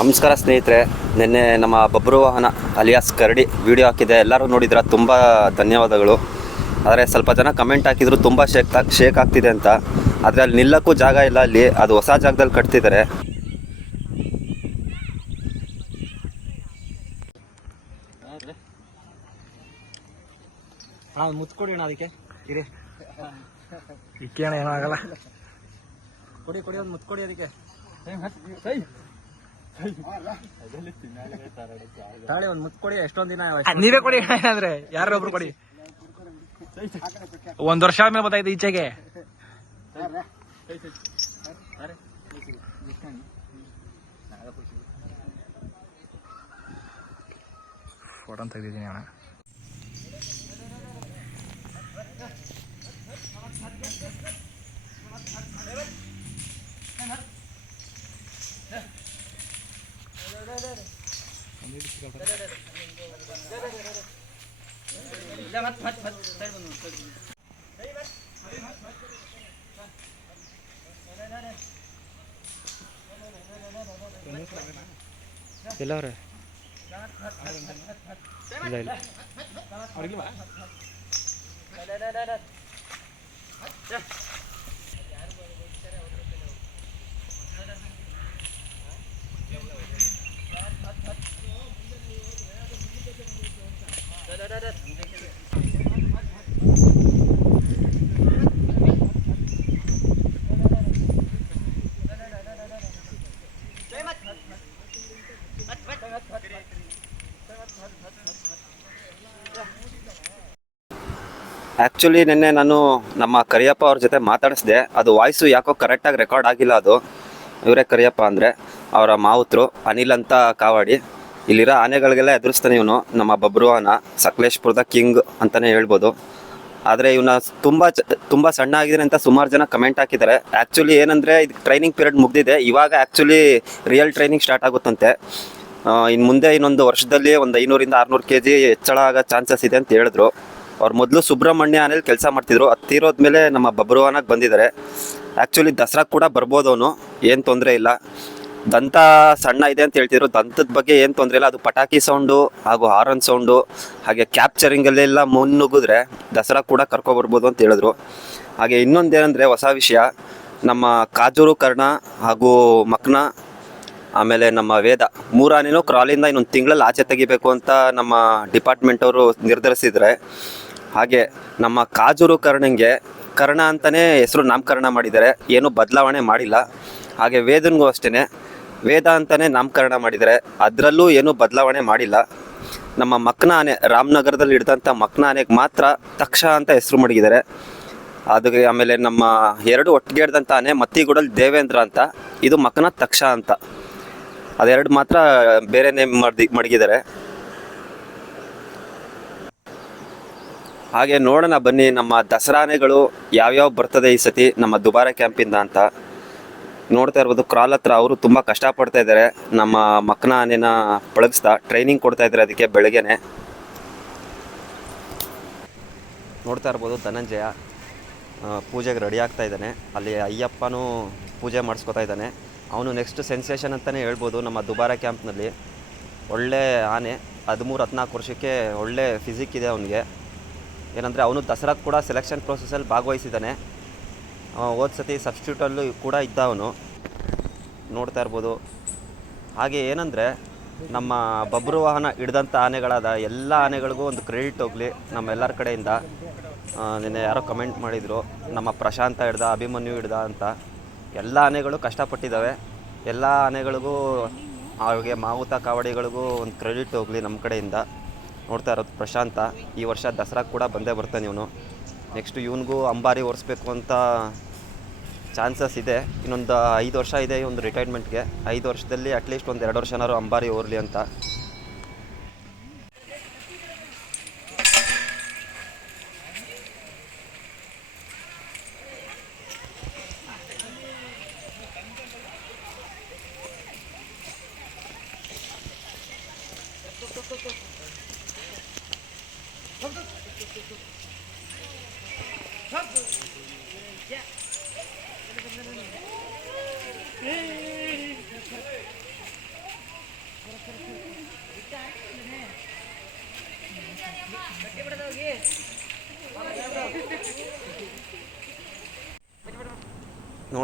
ನಮಸ್ಕಾರ ಸ್ನೇಹಿತರೆ. ನಿನ್ನೆ ನಮ್ಮ ಬಬ್ರು ವಾಹನ ಅಲಿಯಾಸ್ ಕರಡಿ ವಿಡಿಯೋ ಹಾಕಿದೆ, ಎಲ್ಲರೂ ನೋಡಿದ್ರೆ ತುಂಬ ಧನ್ಯವಾದಗಳು. ಆದರೆ ಸ್ವಲ್ಪ ಜನ ಕಮೆಂಟ್ ಹಾಕಿದ್ರು ತುಂಬ ಶೇಕ್ ಆಗ್ತಿದೆ ಅಂತ. ಆದರೆ ಅಲ್ಲಿ ನಿಲ್ಲಕ್ಕೂ ಜಾಗ ಇಲ್ಲ, ಅಲ್ಲಿ ಅದು ಹೊಸ ಜಾಗದಲ್ಲಿ ಕಟ್ತಿದ್ದಾರೆ. ಮುತ್ಕೊಡಿ ಅದಕ್ಕೆ ಇರಿ ಇಕ್ಕೇಣ ಏನಾಗಲ್ಲ. ಕೊಡಿ ಒಂದು ಮುತ್ಕೊಡಿ ಅದಕ್ಕೆ. ತಾಳಿ ಒಂದು ಮುತ್ಕೊಡಿ. ಎಷ್ಟೊಂದ್ ದಿನ ನೀವೇ ಕೊಡಿ, ಅಂದ್ರೆ ಯಾರೊಬ್ರು ಕೊಡಿ. ಒಂದ್ ವರ್ಷ ಆದ್ಮೇಲೆ ಗೊತ್ತಾಯ್ತು ಈಚೆಗೆ. ಫೋಟೋ ತೆಗ್ದಿದ್ದೀನಿ ಅಣ್ಣ. ಎಲ್ಲವ್ರೆ ಇಲ್ಲ ಇಲ್ಲ ಅವ್ರಿಗಿಲ್ವಾ? ಆ್ಯಕ್ಚುಲಿ ನಿನ್ನೆ ನಾನು ನಮ್ಮ ಕರಿಯಪ್ಪ ಅವ್ರ ಜೊತೆ ಮಾತಾಡಿಸಿದೆ. ಅದು ವಾಯ್ಸು ಯಾಕೋ ಕರೆಕ್ಟಾಗಿ ರೆಕಾರ್ಡ್ ಆಗಿಲ್ಲ. ಅದು ಇವರೇ ಕರಿಯಪ್ಪ ಅಂದರೆ ಅವರ ಮಾವುತರು ಅನಿಲ್ ಅಂತ ಕಾವಾಡಿ. ಇಲ್ಲಿರೋ ಆನೆಗಳಿಗೆಲ್ಲ ಎದುರಿಸ್ತಾನೆ ಇವನು. ನಮ್ಮ ಬಬ್ರುವಾಹನ ಸಕಲೇಶ್ಪುರದ ಕಿಂಗ್ ಅಂತಲೇ ಹೇಳ್ಬೋದು. ಆದರೆ ಇವನ ತುಂಬ ಸಣ್ಣ ಆಗಿದ್ರೆ ಅಂತ ಸುಮಾರು ಜನ ಕಮೆಂಟ್ ಹಾಕಿದ್ದಾರೆ. ಆ್ಯಕ್ಚುಲಿ ಏನಂದರೆ ಇದು ಟ್ರೈನಿಂಗ್ ಪೀರಿಯಡ್ ಮುಗಿದಿದೆ, ಇವಾಗ ಆ್ಯಕ್ಚುಲಿ ರಿಯಲ್ ಟ್ರೈನಿಂಗ್ ಸ್ಟಾರ್ಟ್ ಆಗುತ್ತಂತೆ. ಇನ್ನು ಮುಂದೆ ಇನ್ನೊಂದು ವರ್ಷದಲ್ಲಿ ಒಂದು 500-600 kg ಹೆಚ್ಚಳ ಆಗೋ ಚಾನ್ಸಸ್ ಇದೆ ಅಂತ ಹೇಳಿದ್ರು. ಅವ್ರು ಮೊದಲು ಸುಬ್ರಹ್ಮಣ್ಯ ಆನೆಯಲ್ಲಿ ಕೆಲಸ ಮಾಡ್ತಿದ್ರು, ಅದು ತೀರೋದ್ಮೇಲೆ ನಮ್ಮ ಬಬ್ರುವಾಹನಕ್ಕೆ ಬಂದಿದ್ದಾರೆ. ಆ್ಯಕ್ಚುಲಿ ದಸರಾ ಕೂಡ ಬರ್ಬೋದು ಅವನು, ಏನು ತೊಂದರೆ ಇಲ್ಲ. ದಂತ ಸಣ್ಣ ಇದೆ ಅಂತ ಹೇಳ್ತಿದ್ರು, ದಂತದ ಬಗ್ಗೆ ಏನು ತೊಂದರೆ ಇಲ್ಲ. ಅದು ಪಟಾಕಿ ಸೌಂಡು ಹಾಗೂ ಹಾರನ್ ಸೌಂಡು ಹಾಗೆ ಕ್ಯಾಪ್ಚರಿಂಗಲ್ಲೆಲ್ಲ ಮುನ್ನುಗ್ಗಿದ್ರೆ ದಸರಾ ಕೂಡ ಕರ್ಕೊಬರ್ಬೋದು ಅಂತ ಹೇಳಿದ್ರು. ಹಾಗೆ ಇನ್ನೊಂದೇನೆಂದರೆ ಹೊಸ ವಿಷಯ, ನಮ್ಮ ಕಾಜೂರು ಕರ್ಣ ಹಾಗೂ ಮಕ್ನ ಆಮೇಲೆ ನಮ್ಮ ವೇದ 3 ಆನೆನೂ ಕ್ರಾಲಿಂದ ಇನ್ನೊಂದು ತಿಂಗಳಲ್ಲಿ ಆಚೆ ತೆಗಿಬೇಕು ಅಂತ ನಮ್ಮ ಡಿಪಾರ್ಟ್ಮೆಂಟ್ ಅವರು ನಿರ್ಧರಿಸಿದರೆ. ಹಾಗೆ ನಮ್ಮ ಕಾಜೂರು ಕರ್ಣಂಗೆ ಕರ್ಣ ಅಂತಲೇ ಹೆಸರು ನಾಮಕರಣ ಮಾಡಿದ್ದಾರೆ, ಏನೂ ಬದಲಾವಣೆ ಮಾಡಿಲ್ಲ. ಹಾಗೆ ವೇದನಿಗೂ ಅಷ್ಟೇ ವೇದ ಅಂತಲೇ ನಾಮಕರಣ ಮಾಡಿದ್ದಾರೆ, ಅದರಲ್ಲೂ ಏನೂ ಬದಲಾವಣೆ ಮಾಡಿಲ್ಲ. ನಮ್ಮ ಮಕ್ನ ಆನೆ ರಾಮನಗರದಲ್ಲಿ ಹಿಡಿದಂಥ ಮಕ್ನ ಆನೆಗೆ ಮಾತ್ರ ತಕ್ಷ ಅಂತ ಹೆಸರು ಮಡಗಿದ್ದಾರೆ. ಅದಕ್ಕೆ ಆಮೇಲೆ ನಮ್ಮ 2 ಒಟ್ಟಿಗೆ ಹಿಡ್ದಂಥ ಆನೆ ಮತ್ತಿಗೂಡಲ್ಲಿ ದೇವೇಂದ್ರ ಅಂತ, ಇದು ಮಕ್ನ ತಕ್ಷ ಅಂತ. ಅದೆರಡು ಮಾತ್ರ ಬೇರೆ ನೇಮ್ ಮಡಗಿದ್ದಾರೆ. ಹಾಗೆ ನೋಡೋಣ ಬನ್ನಿ ನಮ್ಮ ದಸರಾ ಆನೆಗಳು ಯಾವ್ಯಾವ ಬರ್ತದೆ ಈ ಸತಿ ನಮ್ಮ ದುಬಾರೆ ಕ್ಯಾಂಪಿಂದ ಅಂತ. ನೋಡ್ತಾ ಇರ್ಬೋದು ಕ್ರಾಲ್ ಹತ್ರ ಅವರು ತುಂಬ ಕಷ್ಟಪಡ್ತಾ ಇದ್ದಾರೆ. ನಮ್ಮ ಮಕ್ನ ಆನೆನ ಪಳಗಿಸ್ತಾ ಟ್ರೈನಿಂಗ್ ಕೊಡ್ತಾ ಇದ್ದಾರೆ ಅದಕ್ಕೆ ಬೆಳಗ್ಗೆನೆ. ನೋಡ್ತಾ ಇರ್ಬೋದು ಧನಂಜಯ ಪೂಜೆಗೆ ರೆಡಿ ಆಗ್ತಾ ಇದ್ದಾನೆ. ಅಲ್ಲಿ ಅಯ್ಯಪ್ಪನೂ ಪೂಜೆ ಮಾಡಿಸ್ಕೊತಾ ಇದ್ದಾನೆ. ಅವನು ನೆಕ್ಸ್ಟ್ ಸೆನ್ಸೇಷನ್ ಅಂತಲೇ ಹೇಳ್ಬೋದು ನಮ್ಮ ದುಬಾರೆ ಕ್ಯಾಂಪ್ನಲ್ಲಿ. ಒಳ್ಳೆ ಆನೆ, 13-14 ವರ್ಷಕ್ಕೆ ಒಳ್ಳೆ ಫಿಸಿಕ್ ಇದೆ ಅವನಿಗೆ. ಏನಂದರೆ ಅವನು ದಸರಾಕ್ಕೆ ಕೂಡ ಸೆಲೆಕ್ಷನ್ ಪ್ರೋಸೆಸ್ಸಲ್ಲಿ ಭಾಗವಹಿಸಿದ್ದಾನೆ. ಹೋದ ಸತಿ ಸಬ್ಸ್ಟಿಟ್ಯೂಟಲ್ಲೂ ಕೂಡ ಇದ್ದ ಅವನು, ನೋಡ್ತಾ ಇರ್ಬೋದು. ಹಾಗೆ ಏನಂದರೆ ನಮ್ಮ ಬಬ್ರು ವಾಹನ ಹಿಡ್ದಂಥ ಆನೆಗಳಾದ ಎಲ್ಲ ಆನೆಗಳಿಗೂ ಒಂದು ಕ್ರೆಡಿಟ್ ಹೋಗಲಿ ನಮ್ಮೆಲ್ಲರ ಕಡೆಯಿಂದ. ನಿನ್ನೆ ಯಾರೋ ಕಮೆಂಟ್ ಮಾಡಿದರು, ನಮ್ಮ ಪ್ರಶಾಂತ ಹಿಡ್ದ, ಅಭಿಮನ್ಯು ಹಿಡ್ದ ಅಂತ. ಎಲ್ಲ ಆನೆಗಳು ಕಷ್ಟಪಟ್ಟಿದ್ದಾವೆ. ಎಲ್ಲ ಆನೆಗಳಿಗೂ ಅವ್ರಿಗೆ ಮಾವುತ ಕಾವಡಿಗಳಿಗೂ ಒಂದು ಕ್ರೆಡಿಟ್ ಹೋಗಲಿ ನಮ್ಮ ಕಡೆಯಿಂದ. ನೋಡ್ತಾ ಇರೋದು ಪ್ರಶಾಂತ ಈ ವರ್ಷ ದಸರಾ ಕೂಡ ಬಂದೇ ಬರ್ತಾನೆ ಇವನು. ನೆಕ್ಸ್ಟು ಇವನಿಗೂ ಅಂಬಾರಿ ಓಡಿಸ್ಬೇಕು ಅಂತ ಚಾನ್ಸಸ್ ಇದೆ. ಇನ್ನೊಂದು 5 ವರ್ಷ ಇದೆ ಒಂದು ರಿಟೈರ್ಮೆಂಟ್ಗೆ. 5 ವರ್ಷದಲ್ಲಿ ಅಟ್ಲೀಸ್ಟ್ ಒಂದು 2 ವರ್ಷನಾದ್ರು ಅಂಬಾರಿ ಓರಲಿ ಅಂತ.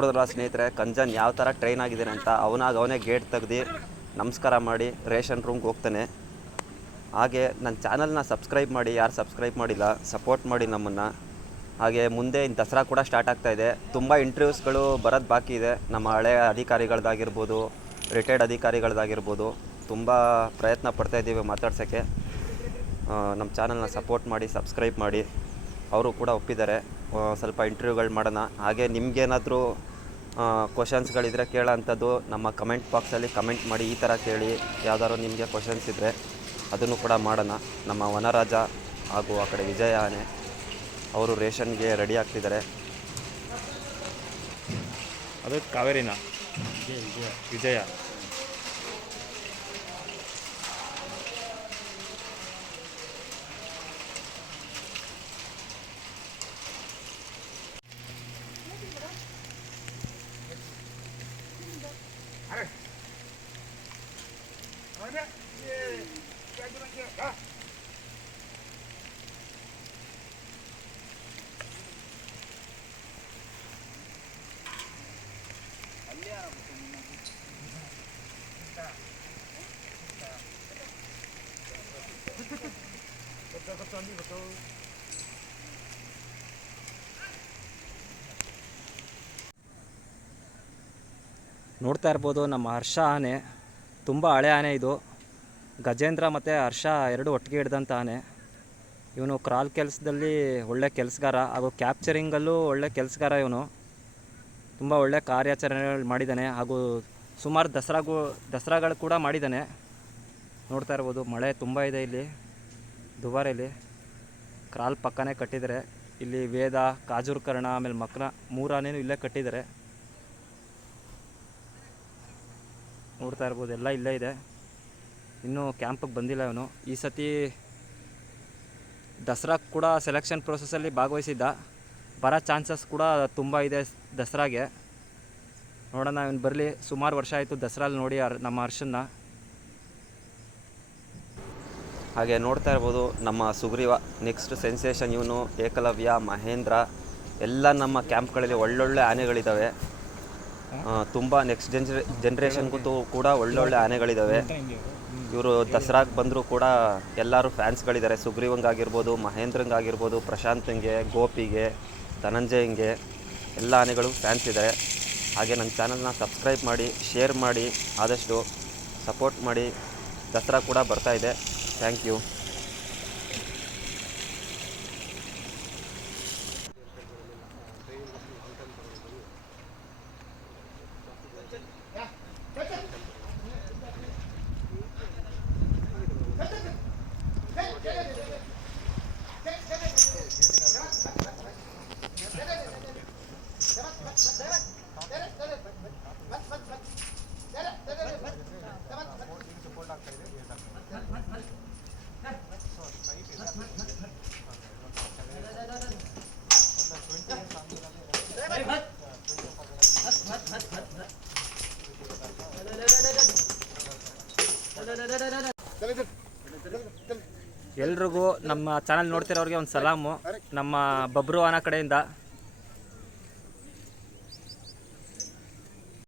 ನೋಡಿದ್ರಲ್ಲ ಸ್ನೇಹಿತರೆ, ಕಂಜನ್ ಯಾವ ಥರ ಟ್ರೈನ್ ಆಗಿದ್ದಾನೆ ಅಂತ. ಅವನೇ ಗೇಟ್ ತೆಗ್ದು ನಮಸ್ಕಾರ ಮಾಡಿ ರೇಷನ್ ರೂಮ್ಗೆ ಹೋಗ್ತಾನೆ. ಹಾಗೆ ನನ್ನ ಚಾನಲ್ನ ಸಬ್ಸ್ಕ್ರೈಬ್ ಮಾಡಿ, ಯಾರು ಸಬ್ಸ್ಕ್ರೈಬ್ ಮಾಡಿಲ್ಲ ಸಪೋರ್ಟ್ ಮಾಡಿ ನಮ್ಮನ್ನು. ಹಾಗೆ ಮುಂದೆ ಇನ್ನು ದಸರಾ ಕೂಡ ಸ್ಟಾರ್ಟ್ ಆಗ್ತಾಯಿದೆ. ತುಂಬ ಇಂಟರ್ವ್ಯೂಸ್ಗಳು ಬರೋದು ಬಾಕಿ ಇದೆ. ನಮ್ಮ ಹಳೆಯ ಅಧಿಕಾರಿಗಳದ್ದಾಗಿರ್ಬೋದು, ರಿಟೈರ್ಡ್ ಅಧಿಕಾರಿಗಳದ್ದಾಗಿರ್ಬೋದು, ತುಂಬ ಪ್ರಯತ್ನ ಪಡ್ತಾಯಿದ್ದೀವಿ ಮಾತಾಡ್ಸೋಕ್ಕೆ. ನಮ್ಮ ಚಾನಲ್ನ ಸಪೋರ್ಟ್ ಮಾಡಿ, ಸಬ್ಸ್ಕ್ರೈಬ್ ಮಾಡಿ. ಅವರು ಕೂಡ ಒಪ್ಪಿದ್ದಾರೆ ಸ್ವಲ್ಪ ಇಂಟರ್ವ್ಯೂಗಳು ಮಾಡೋಣ. ಹಾಗೆ ನಿಮಗೇನಾದರೂ ಕ್ವಶನ್ಸ್ಗಳಿದ್ರೆ ಕೇಳೋ ಅಂಥದ್ದು ನಮ್ಮ ಕಮೆಂಟ್ ಬಾಕ್ಸಲ್ಲಿ ಕಮೆಂಟ್ ಮಾಡಿ. ಈ ಥರ ಕೇಳಿ, ಯಾವ್ದಾದ್ರು ನಿಮಗೆ ಕ್ವಶನ್ಸ್ ಇದ್ದರೆ ಅದನ್ನು ಕೂಡ ಮಾಡೋಣ. ನಮ್ಮ ವನರಾಜ ಹಾಗೂ ಆ ಕಡೆ ವಿಜಯ ಆನೆ ಅವರು ರೇಷನ್ಗೆ ರೆಡಿ ಆಗ್ತಿದ್ದಾರೆ. ಅದು ಕಾವೇರಿನ ವಿಜಯ. ನೋಡ್ತಾ ಇರ್ಬೋದು ನಮ್ಮ ಹರ್ಷ ಆನೆ, ತುಂಬ ಹಳೆ ಆನೆ ಇದು. ಗಜೇಂದ್ರ ಮತ್ತು ಹರ್ಷ ಎರಡು ಒಟ್ಟಿಗೆ ಹಿಡ್ದಂಥ ಆನೆ. ಇವನು ಕ್ರಾಲ್ ಕೆಲಸದಲ್ಲಿ ಒಳ್ಳೆ ಕೆಲಸಗಾರ ಹಾಗೂ ಕ್ಯಾಪ್ಚರಿಂಗಲ್ಲೂ ಒಳ್ಳೆ ಕೆಲಸಗಾರ. ಇವನು ತುಂಬ ಒಳ್ಳೆ ಕಾರ್ಯಾಚರಣೆಗಳು ಮಾಡಿದ್ದಾನೆ ಹಾಗೂ ಸುಮಾರು ದಸರಾಗಳು ಕೂಡ ಮಾಡಿದ್ದಾನೆ. ನೋಡ್ತಾ ಇರ್ಬೋದು ಮಳೆ ತುಂಬ ಇದೆ ಇಲ್ಲಿ ದುಬಾರಿಯಲ್ಲಿ. ಕ್ರಾಲ್ ಪಕ್ಕನೇ ಕಟ್ಟಿದ್ದಾರೆ. ಇಲ್ಲಿ ವೇದ, ಕಾಜೂರ್ ಕರ್ಣ, ಆಮೇಲೆ ಮಕ್ನ 3 ಆನೆನೂ ಇಲ್ಲೇ ಕಟ್ಟಿದ್ದಾರೆ. ನೋಡ್ತಾ ಇರ್ಬೋದು ಎಲ್ಲ ಇಲ್ಲೇ ಇದೆ. ಇನ್ನೂ ಕ್ಯಾಂಪಿಗೆ ಬಂದಿಲ್ಲ ಇವನು. ಈ ಸತಿ ದಸರಾ ಕೂಡ ಸೆಲೆಕ್ಷನ್ ಪ್ರೋಸೆಸ್ಸಲ್ಲಿ ಭಾಗವಹಿಸಿದ್ದ. ಬರೋ ಚಾನ್ಸಸ್ ಕೂಡ ತುಂಬ ಇದೆ ದಸರಾಗೆ. ನೋಡೋಣ ಇವನು ಬರಲಿ. ಸುಮಾರು ವರ್ಷ ಆಯಿತು ದಸರಲ್ಲಿ ನೋಡಿ ನಮ್ಮ ಹರ್ಷನ್ನ. ಹಾಗೆ ನೋಡ್ತಾ ಇರ್ಬೋದು ನಮ್ಮ ಸುಗ್ರೀವ ನೆಕ್ಸ್ಟ್ ಸೆನ್ಸೇಷನ್. ಇವನು ಏಕಲವ್ಯ, ಮಹೇಂದ್ರ ಎಲ್ಲ ನಮ್ಮ ಕ್ಯಾಂಪ್ಗಳಲ್ಲಿ ಒಳ್ಳೊಳ್ಳೆ ಆನೆಗಳಿದ್ದಾವೆ. ತುಂಬ ನೆಕ್ಸ್ಟ್ ಜನ್ರೇಷನ್ಗೂ ಕೂಡ ಒಳ್ಳೊಳ್ಳೆ ಆನೆಗಳಿದ್ದಾವೆ. ಇವರು ದಸರಾಗೆ ಬಂದರೂ ಕೂಡ ಎಲ್ಲರೂ ಫ್ಯಾನ್ಸ್ಗಳಿದ್ದಾರೆ. ಸುಗ್ರೀವಂಗಾಗಿರ್ಬೋದು, ಮಹೇಂದ್ರಂಗಾಗಿರ್ಬೋದು, ಪ್ರಶಾಂತಂಗೆ, ಗೋಪಿಗೆ, ಧನಂಜಯಂಗೆ ಎಲ್ಲ ಆನೆಗಳು ಫ್ಯಾನ್ಸ್ ಇದ್ದಾರೆ. ಹಾಗೆ ನನ್ನ ಚಾನಲ್ನ ಸಬ್ಸ್ಕ್ರೈಬ್ ಮಾಡಿ, ಶೇರ್ ಮಾಡಿ, ಆದಷ್ಟು ಸಪೋರ್ಟ್ ಮಾಡಿ. ದಸರಾ ಕೂಡ ಬರ್ತಾಯಿದೆ. Thank you. ಎಲ್ರಿಗೂ ನಮ್ಮ ಚಾನಲ್ ನೋಡ್ತಿರೋರಿಗೆ ಒಂದು ಸಲಾಮು ನಮ್ಮ ಬಬ್ರು ಆನ ಕಡೆಯಿಂದ.